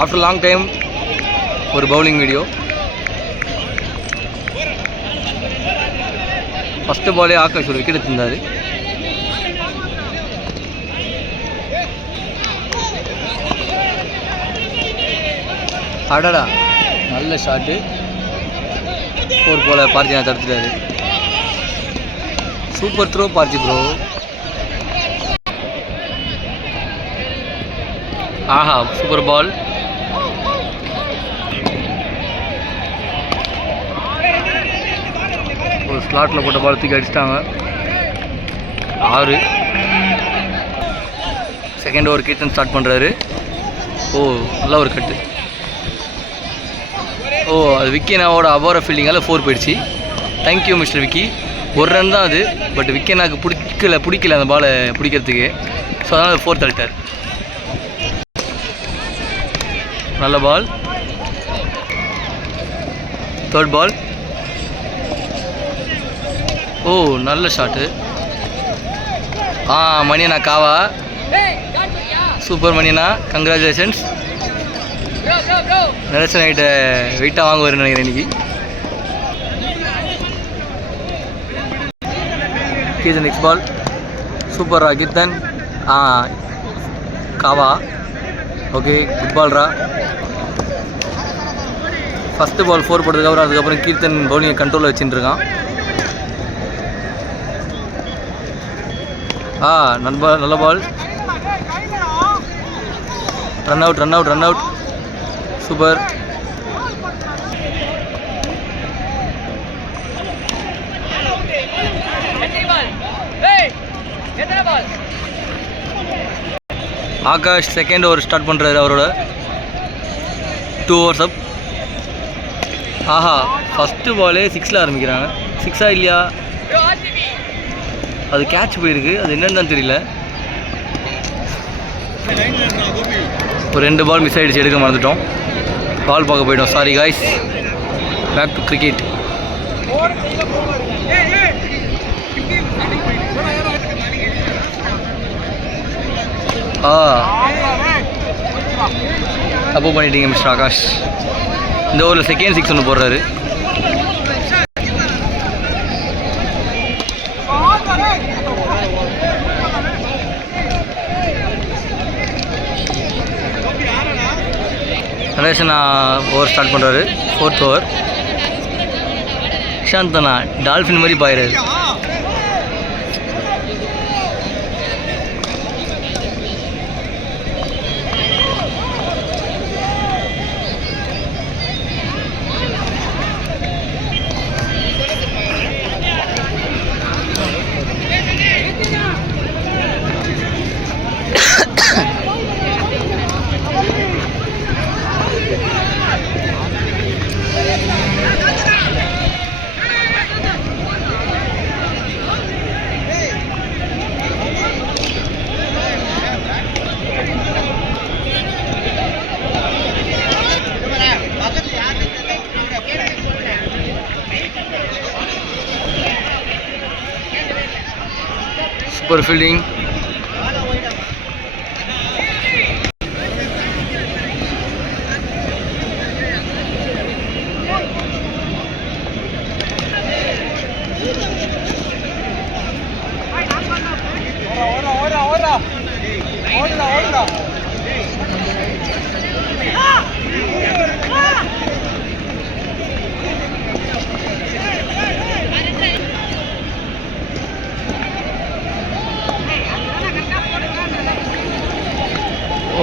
After long time ஒரு bowling video. First பாலே ஆகாஷ் ஒரு விக்கெட் எடுத்திருந்தார். அடடா நல்ல ஷாட்டு. 4 போல பார்த்தினா தடுத்துட்டாரு. Super throw Parthi bro. ஆஹா சூப்பர் பால். ஒரு ஸ்லாட்டில் போட்ட பால் தூக்கி அடிச்சிட்டாங்க. 6. செகண்ட் ஓவர் கீர்த்தன் ஸ்டார்ட் பண்ணுறாரு. ஓ நல்ல ஒரு கட்டு. ஓ அது விக்கேனாவோட அபார ஃபீல்டிங்கால் 4 போயிடுச்சு. Thank you mister Vicky. ஒரு ரன் தான் அது. பட் விக்கேனாக்கு பிடிக்கல அந்த பாலை பிடிக்கிறதுக்கு. ஸோ அதனால் 4 தள்ளிட்டார். நல்ல பால். Third ball. ஓ நல்ல ஷாட்டு. மணியண்ணா காவா. சூப்பர் மணியண்ணா, கங்க்ராச்சுலேஷன்ஸ். நரேசன் நைட்டை வெயிட்டாக வாங்க வரும்னு நினைக்கிறேன் இன்றைக்கி. Keerthan next ball. சூப்பர்ரா கீர்த்தன். காவா. ஓகே குட் பால்ரா. ஃபஸ்ட்டு பால் 4 போட்டதுக்கப்புறம் அதுக்கப்புறம் கீர்த்தன் பவுலிங்கை கண்ட்ரோலில் வச்சுட்டு இருக்கான். நல்ல ball. Run out. Super. Akash second over start பண்ணுறாரு. அவரோட 2 overs அப். ஆஹா ஃபஸ்ட்டு பாலே 6ல் ஆரம்பிக்கிறாங்க. 6ஆ இல்லையா? அது கேட்ச் போயிருக்கு. அது என்னன்னு தான் தெரியல. ஒரு 2 பால் மிஸ் ஆகிடுச்சு. எடுக்க மறந்துட்டோம். பால் பார்க்க போயிட்டோம். Sorry guys. Back to cricket. தப்பு பண்ணிட்டீங்க மிஸ்டர் ஆகாஷ். இந்த ஓவரில் செகண்ட் 6 ஒன்று போடுறாரு. நரேஷனா ஓவர் ஸ்டார்ட் பண்ணுறாரு. 4th over. நிஷாந்தனா டால்ஃபின் மாதிரி பாயிறாரு. Super fielding.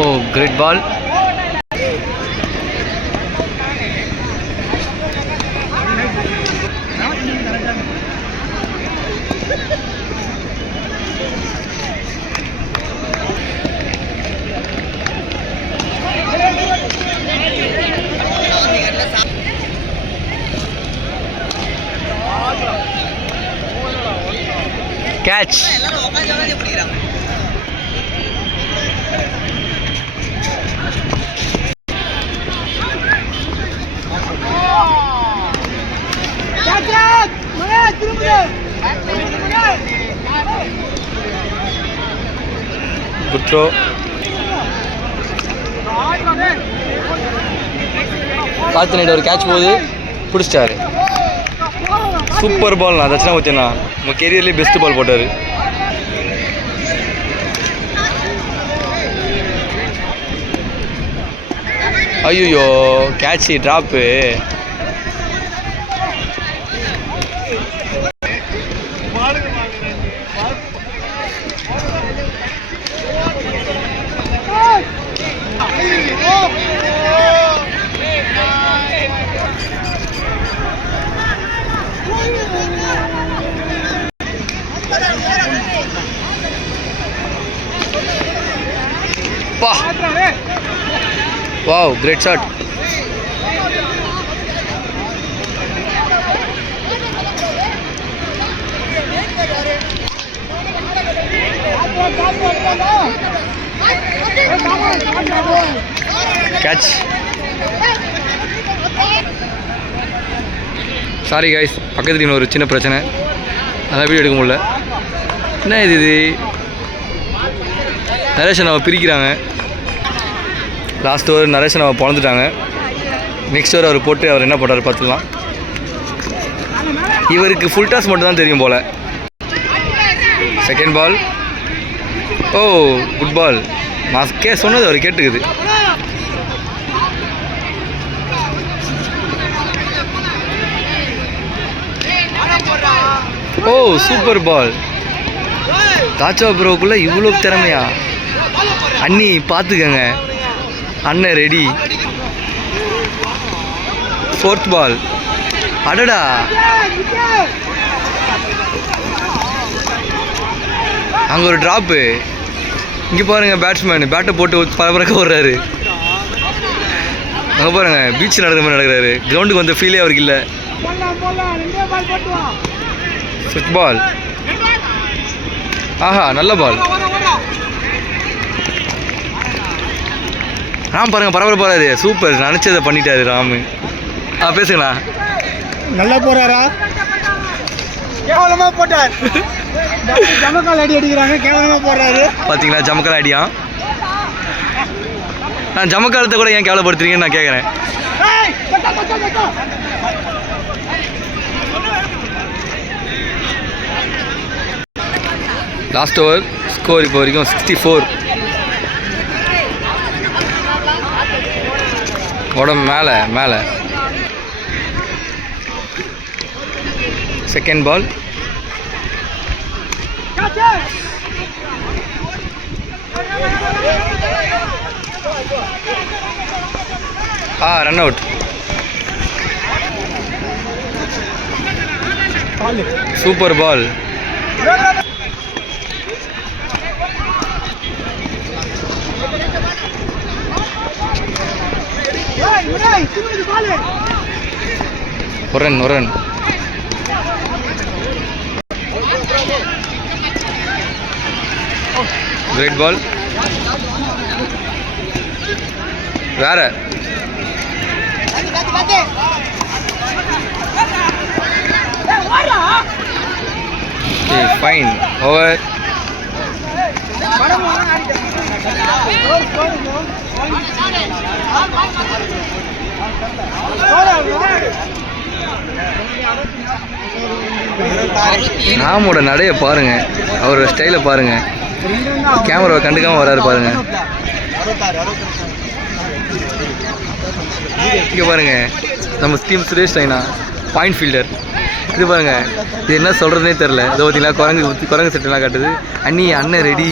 Oh, great ball. Catch. Good throw. பார்த்து நைட்டு ஒரு கேட்ச் போகுது, பிடிச்சிட்டாரு. சூப்பர் பால்ண்ணா தட்சிணாமூர்த்திண்ணா. உங்கள் கெரியர்லேயே பெஸ்ட் பால் போட்டார். ஐயோ catch drop. Wow great shot. Catch. Sorry guys, பக்கத்துல இன்னொரு சின்ன பிரச்சனை, அதான் வீடியோ எடுக்க முடியல. என்ன இது நரேஷன் அவன் பிரிக்கிறாங்க. லாஸ்ட் ஓவர் நரேஷன் அவன் பிறந்துட்டாங்க. நெக்ஸ்ட் ஓவர் அவர் போட்டு அவர் என்ன பண்ணுறாரு பார்த்துக்கலாம். இவருக்கு ஃபுல் டாஸ் மட்டும் தான் தெரியும் போல். Second ball. ஓ குட் பால். நான் சொன்னது அவர் கேட்டுக்குது. ஓ சூப்பர் பால். தாச்சா ப்ரோக்குள்ளே இவ்வளோ திறமையா? அண்ணி பார்த்துக்கங்க, அண்ணன் ரெடி. ஃபோர்த் பால். அடடா அங்கே ஒரு ட்ராப்பு. இங்கே பாருங்கள், பேட்ஸ்மேன் பேட்டை போட்டு பரபரக்க வர்றாரு. அங்கே பாருங்கள், பீச்சில் நடக்கிற மாதிரி நடக்கிறாரு. கிரவுண்டுக்கு வந்த ஃபீலே அவருக்கு இல்லை. ஃபிஃப்த் பால். ஆஹா நல்ல பால். ராம் பாருங்கள் பரபரப்பாக போகிறாரு. சூப்பர், நினச்சதை பண்ணிட்டாரு ராமு. பேசுங்களா. நல்லா போகிறாரா? கேவலமாக போட்டார். ஜமக்கால் அடி அடிக்கிறாங்க, கேவலமாக போடுறாரு. பார்த்தீங்களா ஜமக்கால் அடியா? நான் ஜமக்காலத்தை கூட ஏன் கேவலப்படுத்துறீங்கன்னு நான் கேட்குறேன். லாஸ்ட் ஓவர் ஸ்கோர் இப்போ வரைக்கும் 64. உடம்பு மேலே மேலே. Second ball. Run out. Super ball. ஒரு ரன். கிரேட் பால். வேற ஃபைன். ஓவர். ராமோட நடைய பாருங்க, அவரோட ஸ்டைலை பாருங்க. கேமராவை கண்டுக்காம வராரு பாருங்க. இங்கே பாருங்க, நம்ம team Suresh Raina point fielder. இது பாருங்க, இது என்ன சொல்கிறதுனே தெரில. இதை பார்த்தீங்களா, குரங்கு செட்டெல்லாம் காட்டுது. அண்ணன் ரெடி.